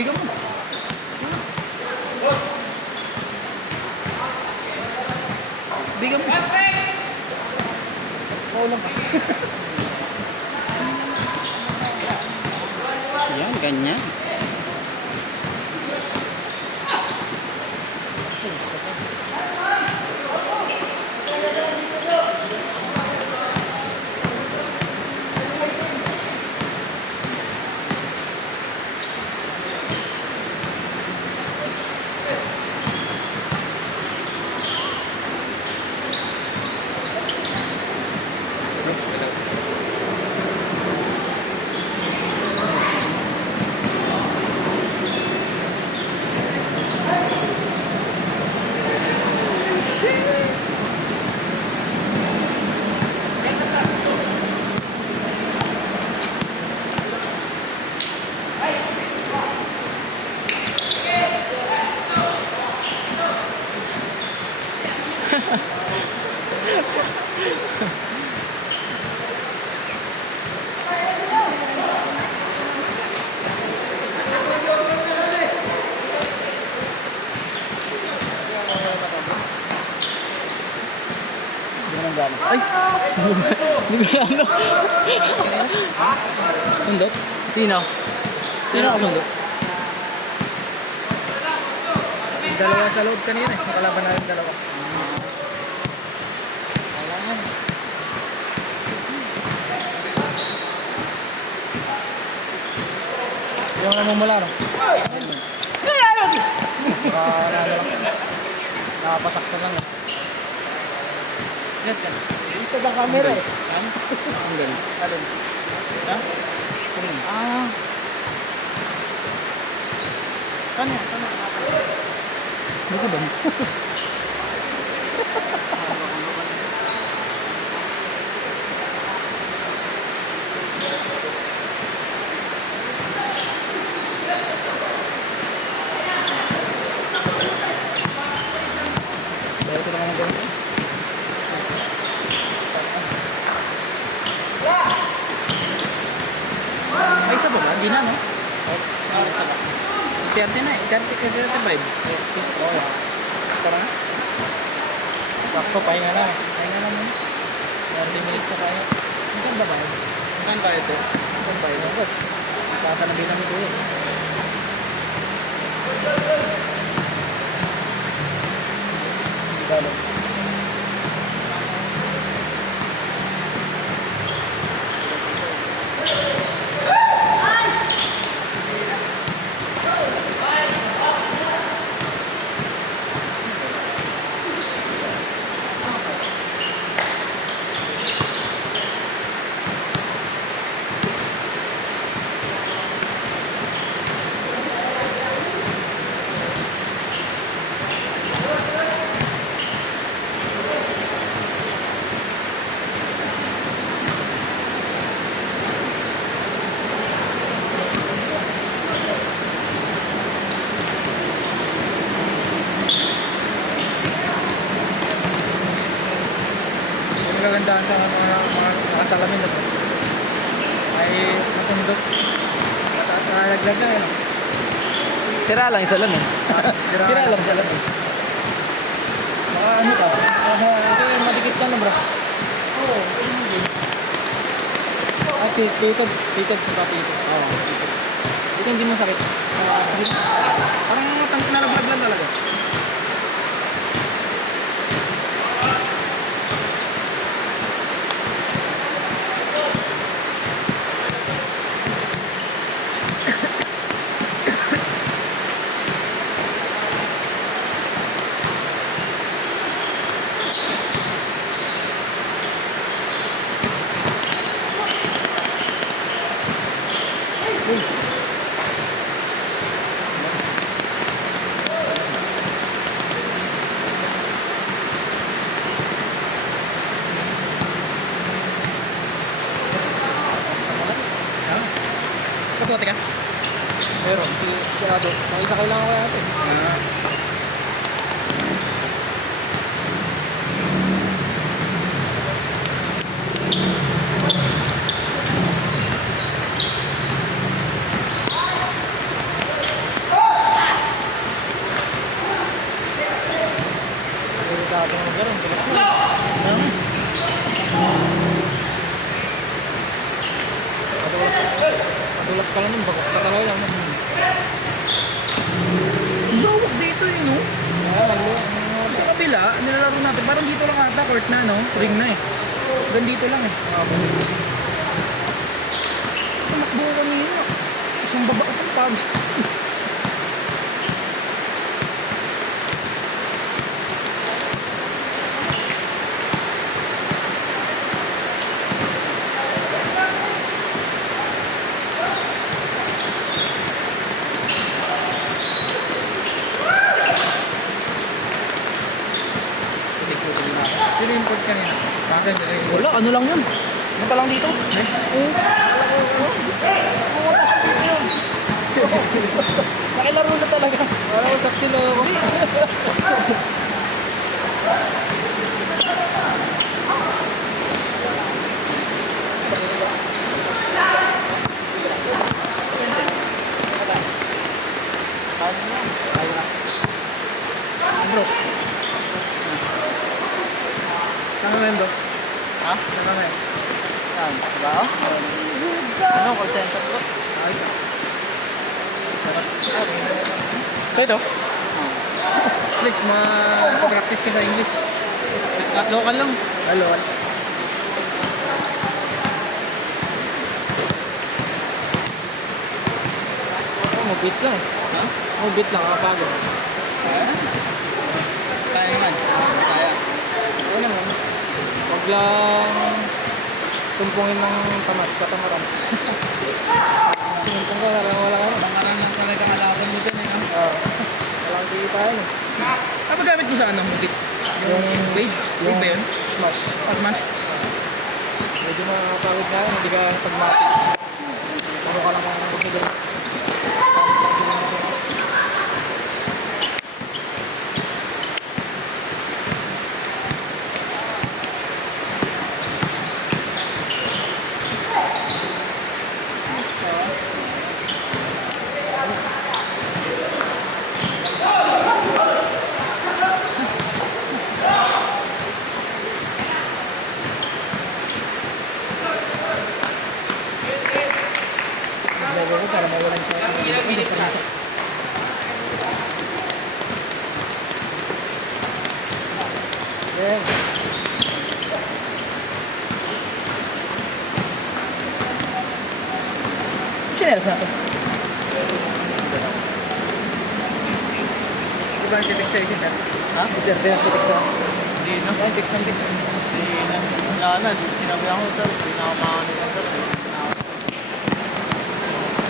Bigyan mo. Bigyan mo. Maulang ka. Yan, ganyan. Ay! Hindi ko ano. Sundot? Sino? Sino ako sundot? Dalawa sa loob kanina eh. Nakalaban natin dalawa. Ayan. Yung namumula no? Nakapasakta lang eh. Ganyan. Ito ba camera eh? Ano? Ang galing. Alin? Ha? Alin? Ah. Kanya? Ano ko ba? Dahil ko naman ang ganito. May isa ba ba? Hindi na, no? Oras na ba? 30 na eh. 35. Oo. Tara na. Sakto, pahinga na. Pahinga na muna. 30 minutes na tayo. Saan ba tayo? Saan tayo ito? Saan tayo? Saan? Tatanabi namin ko yun. Dalo. Kagandahan sa mga salamin na ito ay masundot nalaglag na yun. Sira lang yung salamin. Sira lang yung salamin. Ano ka? Ito yung madikit ka na bro. Oo, ito yung Pitod sa pitod. Oo, dito. Dito hindi mo sakit. Parang nalaglag lang talaga. Katuwate ka? Meron. Si Ado. Makisakay lang ako yata. Ah. Delikado ng lugar. Ang bilis mo. Madulas ka lang yung bagok ka talaga lang. Ang lawak dito eh, no? Lalo. Sa kabila, nilalaro natin. Parang dito lang ata, court na, no? Ring na eh. Hanggang dito lang eh. Tumakbo ko kanina. Isang baba ko pang pag. Sino import kanina? Bakit? Wala, ano lang yun? Ano pa lang dito? Nakilaro na talaga. Parang usap sila ako. Bro. Saan ka ngayon, bro? Ha? Saan ka ngayon? Yan, diba? Ano, call center bro? Ay. So ito? Please, ma-practice ka sa English. Local lang. Hello. Mabit lang eh. Ha? Mabit lang, bago. Kaya naman. Kaya. Oo naman. Huwag lang tumpungin ng tamad, katamaran. Sinumpong ka, wala ka. Bangkaran lang talaga kalaban mo dyan eh. No? Walang kikitain eh. Ano gamit mo sa ano? Mugit? Yung wave? Wave ba yun? Smash. Smash? Medyo makakapagod nga yun, hindi ka pag-matic. Puro ka lang ang bumili. Level ko para mawalan sa akin. Yes. Chinelas natin. Di ba ang titik sa isa, sir? Ha? Sir, di ang titik sa... Hindi na. Ay, titik sa titik. Hindi na. Wala na. Sinabi ako sir. Hindi na ako makakano ng sir.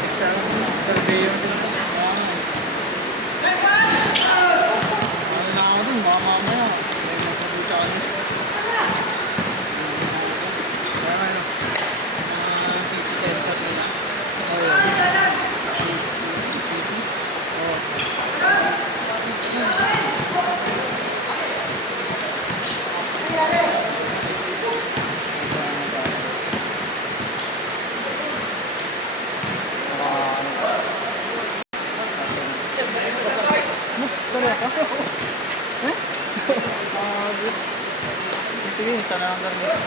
Titik sa... Survey yung titik. Ano na ako dun? Baka mamaya. May masabuta ka dun. Kaya nga, ano? City Center nila. Sige, sana lang ganun.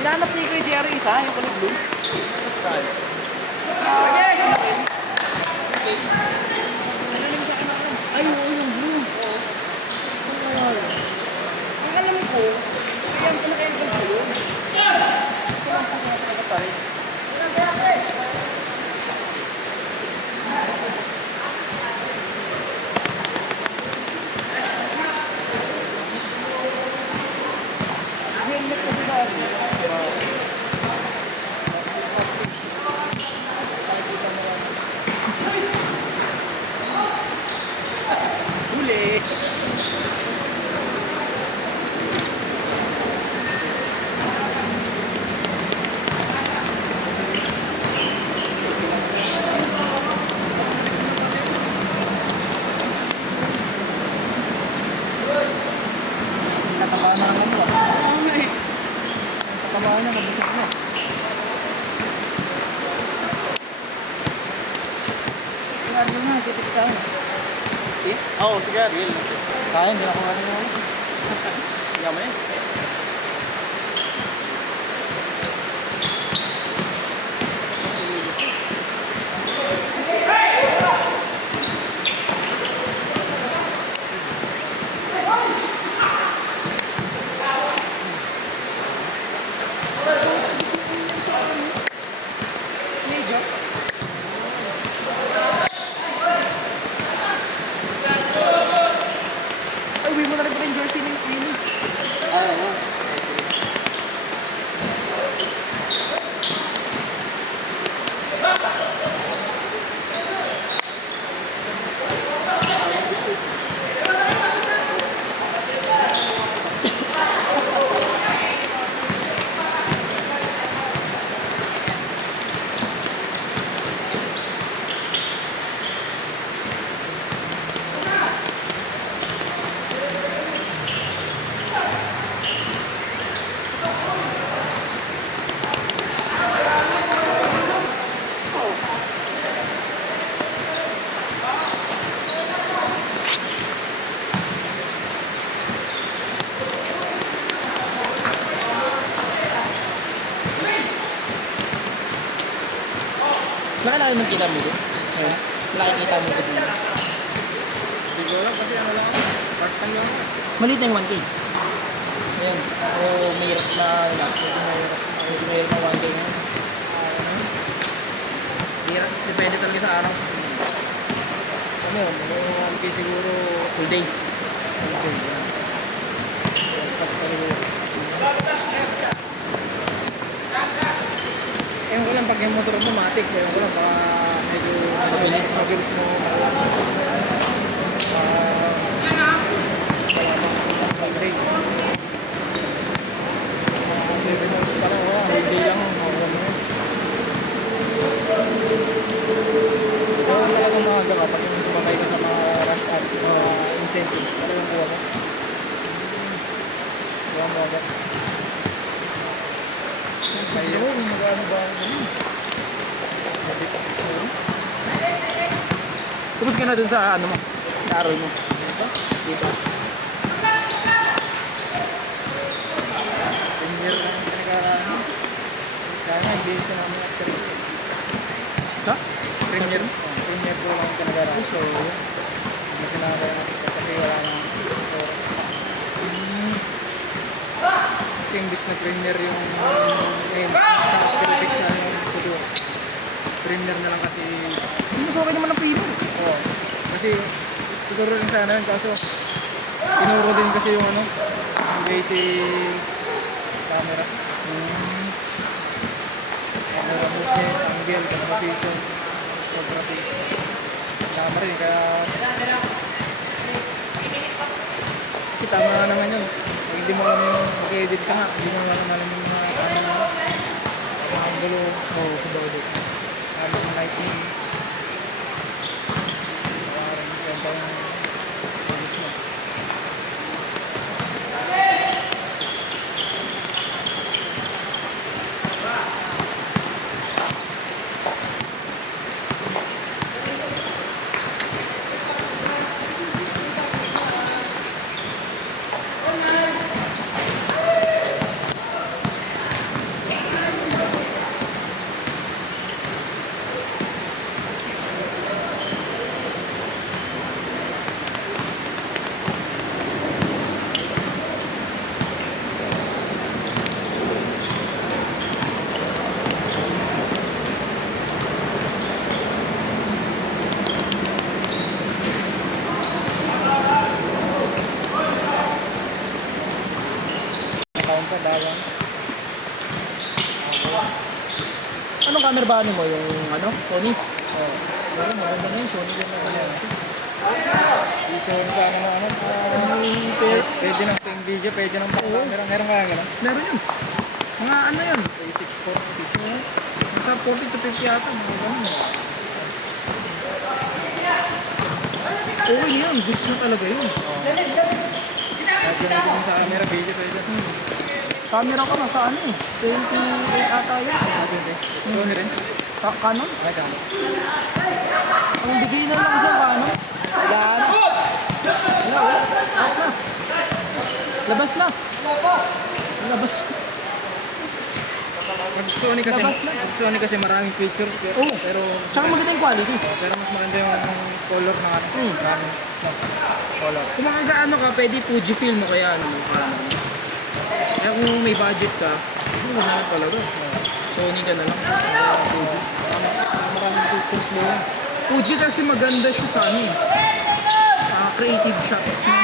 Hinanap ni Kuya Jerry isa, yung kulay blue. Saan? Yes! Okay. Nalalim sa akin ako. Ay, oo, yung blue. Oo. Ang alam ko, kaya ko na kayo yung blue. Ito lang po kaya sa Paris. Helmet kasi ba? Huli! Natamaan na naman mo. Oo nga eh. Natamaan na, nabusok na. Ano na, titik sa akin. Eh? Oo, sige. Real. Kaya, hindi na ako ano naman. Yaman eh. Medyo. Ay, uwi mo na rin pa rin jersey ng Queenie. Oo. Nakalaki mong kita mo doon? Oo. Nakikita mo doon? Hindi ko alam kasi ano lang ako. Part-time lang ako. Maliit na yung 1K. Ayan. O mahirap na wala. Medyo mahirap na 1K ngayon. Hirap. Depende talaga sa araw. Ano yun? Yung 1K siguro. Full day. Okay. Pas pa rin. Ewan ko lang pag yung motor automatic, ewan ko lang baka medyo mabilis mo makuha. Sa brake. 7 hours pa lang, whole day lang makuha mo yun. Ikaw talagang makagawa pag yung sumakay ka sa mga rush hour, mga incentive, talagang kuha mo. Kuha mo agad. Sige mo, kung magkano ba ako ganun. Tapos ka na dun sa ano mo? Sa araw mo. Dito? Dito. Premier lang yung pinag-aaralan. Sana hindi siya namin after it. Sa? Premier? Premier ko lang yung pinag-aaralan. So, hindi siya natin kasi wala nang oras. Kasi imbis na premier yung sa kudo. Premier na lang kasi. Mas okay naman ang primo. Oo. Kasi siguro rin sana yun kaso tinuro din kasi yung ano yung basic camera. Camera movement, angle, composition, photography. Tama rin kaya kasi tama nga naman yun. Pag hindi mo alam yung mag-edit ka nga, hindi mo alam yung mga angulo o kubawit. Alam yung lighting. Parang ganda yung edit mo. dawang. Anong camera ba mo? Yung ano? Sony? Oh. Oo, maganda na yun. Sony din na ano. Iso ka ano. Pwede ng ping video, pwede ng pang camera. Meron kaya gano'n? Meron yun. Mga ano yun? 364, 6. Nasa 40 to 50 yata. Mga ganun. Okay yun. Goods na talaga yun. Medyo na din sa camera, video pwede. Camera ko nasa ano eh. 28 ata yun. Sony rin. Canon? Ay, tama. Ang bigay na lang sa Canon. Wala na. Wala. Out na. Labas na. Labas. Sony kasi maraming features Oo. pero Tsaka magandang quality. pero mas maganda yung color ng ano. Maraming color. Kung makagaano ka, pwede Fujifilm mo kaya ano mo Canon. Kaya kung may budget ka, wala na talaga. Sony ka na lang. Maraming features nila. Fuji kasi maganda siya sa ano eh. Creative shots.